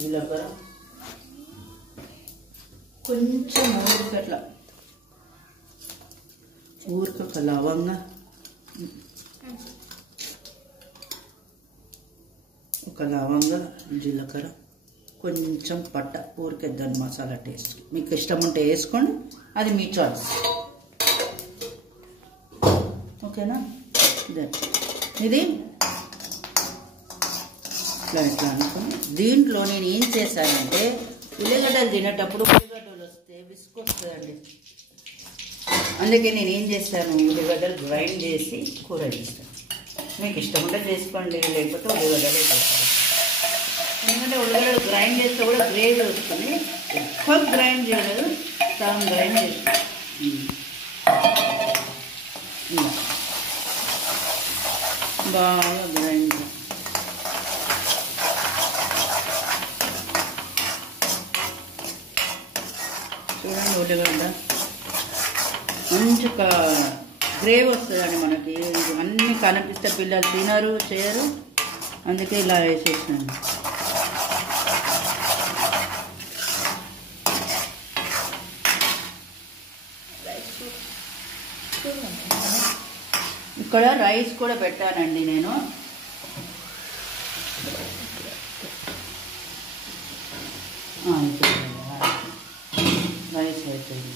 జీలకర్ర, కొంచెం ఊరికట్లా ఊరికొక లవంగా, ఒక లవంగా, జీలకర్ర, కొంచెం పట్ట ఊరికేద్దాను మసాలా టేస్ట్. మీకు ఇష్టం ఉంటే వేసుకోండి, అది మీ చాయిస్. ఓకేనా? ఇది ఇట్లా ఇట్లా అనుకుని దీంట్లో నేను ఏం చేశానంటే ఉల్లిగడ్డలు తినేటప్పుడు ఉల్లిగడ్డలు వస్తే విసుకొస్తుందండి. అందుకే నేను ఏం చేస్తాను, ఉల్లిగడ్డలు గ్రైండ్ చేసి కూర చేస్తాను. మీకు ఇష్టం ఉంటే చేసుకోండి, లేకపోతే ఉల్లిగడ్డలు వేసేస్తాను. ఎందుకంటే ఉల్లిగడ్డలు గ్రైండ్ చేస్తే కూడా గ్రేవీ వస్తుంది. ఎక్కువ గ్రైండ్ చేయలేదు, సగం గ్రైండ్ చేస్తాను. బాగా గ్రైండ్ చూడండి. ఉల్లిగడ్డ మంచి గ్రేవీ వస్తుందండి మనకి. అన్నీ కనిపిస్తే పిల్లలు తినరు, చేయరు, అందుకే ఇలా వేసేసాను. ఇక్కడ రైస్ కూడా పెట్టానండి నేను. రైస్ అయిపోయింది.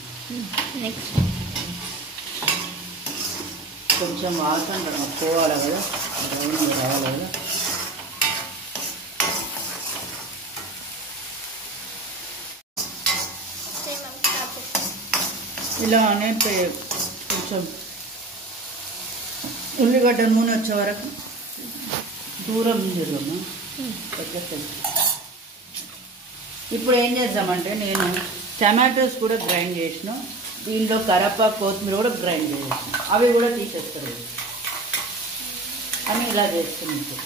నెక్స్ట్ కొంచెం వాసన పోవాలి కదా, రౌండ్ రావాలి కదా. ఇలానే కొంచెం ఉల్లిగడ్డ నూనె వచ్చే వరకు దూరం జరగము. ఇప్పుడు ఏం చేద్దామంటే నేను టమాటోస్ కూడా గ్రైండ్ చేసిన, దీంట్లో కరివేపాకు, కొత్తిమీర కూడా గ్రైండ్ చేసిన, అవి కూడా తీసేస్తారు అని ఇలా చేస్తున్నాను.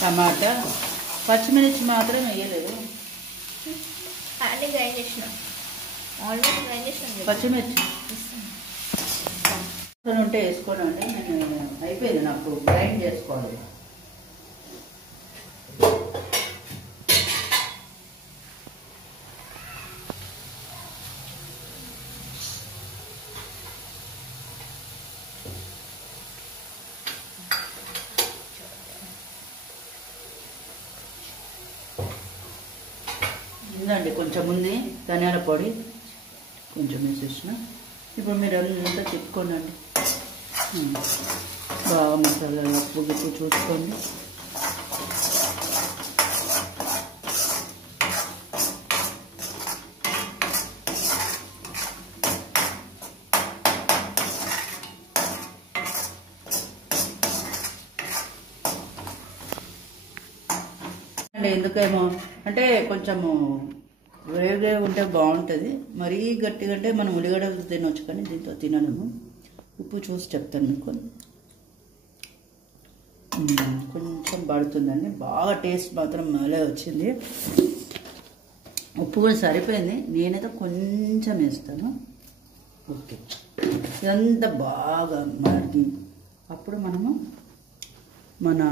టమాటా, పచ్చిమిర్చి మాత్రం వేయలేదు, పచ్చిమిర్చి ఉంటే వేసుకోనండి. నేను అయిపోయింది, నాకు గ్రైండ్ చేసుకోవాలి. ఉందండి కొంచెం ఉంది, ధనియాల పొడి కొంచెం వేసేసిన. ఇప్పుడు మీరు అంతా తిప్పుకోండి, బాగా మసాలా ఉప్పు గిప్పు చూసుకోండి. ఎందుకేమో అంటే కొంచెము వేడిగా ఉంటే బాగుంటుంది, మరీ గట్టిగా అంటే మనం ఉల్లిగడ్డలు తినొచ్చు, కానీ దీంతో తినను. ఉప్పు చూసి చెప్తాను మీకు. కొంచెం పడుతుందండి, బాగా టేస్ట్ మాత్రం మళ్ళీ వచ్చింది. ఉప్పు కూడా సరిపోయింది, నేనైతే కొంచెం వేస్తాను. ఓకే, ఇదంతా బాగా మరిగి అప్పుడు మనము మన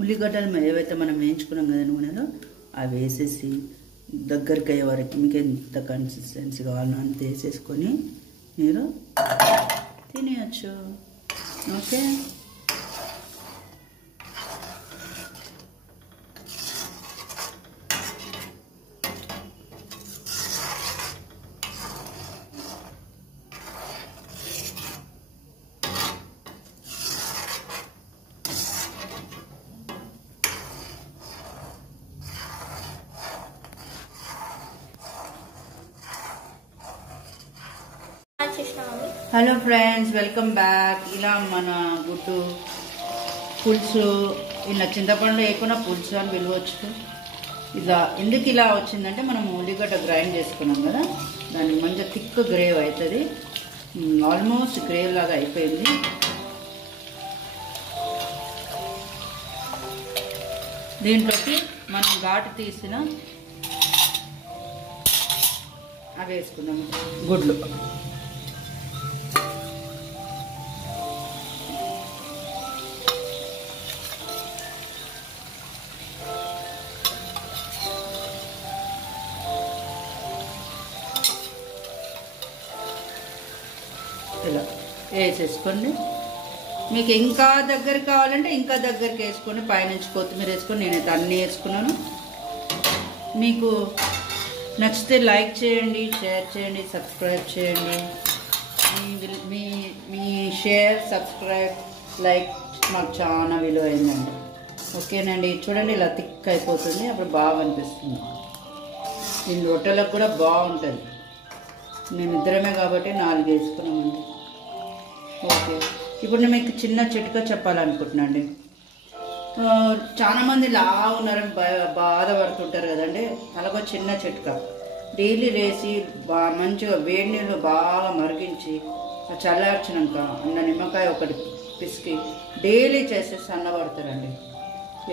ఉల్లిగడ్డలు ఏవైతే మనం వేయించుకున్నాం కదా నూనెలో, అవి వేసేసి దగ్గరికి అయ్యే వరకు మీకు ఎంత కన్సిస్టెన్సీ కావాలో అంత వేసేసుకొని మీరు తినేయచ్చు. Okay, hello friends, welcome back. ఇలా మన గుడ్డు పులుసు, ఇలా చింతపండు వేయకుండా పులుసు అని పిలవచ్చు. ఇలా ఎందుకు ఇలా వచ్చిందంటే మనం ఉల్లిగడ్డ గ్రైండ్ చేసుకున్నాం కదా, దానికి మంచిగా థిక్ గ్రేవ్ అవుతుంది. ఆల్మోస్ట్ గ్రేవ్ లాగా అయిపోయింది. దీంట్లోకి మనం ఘాటు తీసిన అవి వేసుకున్నాము, గుడ్లు. ఇలా వేసేసుకోండి. మీకు ఇంకా దగ్గర కావాలంటే ఇంకా దగ్గరికి వేసుకోండి. పైనుంచి కొత్తిమీర వేసుకొని నేనైతే అన్నీ వేసుకున్నాను. మీకు నచ్చితే లైక్ చేయండి, షేర్ చేయండి, సబ్స్క్రైబ్ చేయండి. మీ మీ షేర్, సబ్స్క్రైబ్, లైక్ మాకు చాలా విలువైందండి. ఓకేనండి. చూడండి ఇలా థిక్ అయిపోతుంది, అప్పుడు బాగా అనిపిస్తుంది. దీని రొట్టెలకు కూడా బాగుంటుంది. మేమిద్దరమే కాబట్టి 4 వేసుకున్నామండి. ఓకే, ఇప్పుడు నేను మీకు చిన్న చిట్కా చెప్పాలనుకుంటున్నాను అండి. చాలామంది లావు ఉన్నారని బాధపడుతుంటారు కదండి. అలాగో చిన్న చిట్కా, డైలీ వేసి మంచిగా వేడి నీళ్ళు బాగా మరిగించి చల్లార్చినాక అన్న నిమ్మకాయ ఒకటి పిసికి డైలీ చేస్తే సన్నబడతారండి.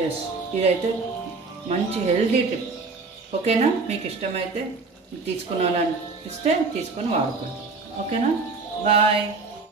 ఎస్, ఇదైతే మంచి హెల్తీ టిప్. ఓకేనా? మీకు ఇష్టమైతే తీసుకున్న వాళ్ళని ఇస్తే తీసుకొని వాడుకోండి. ఓకేనా? బాయ్.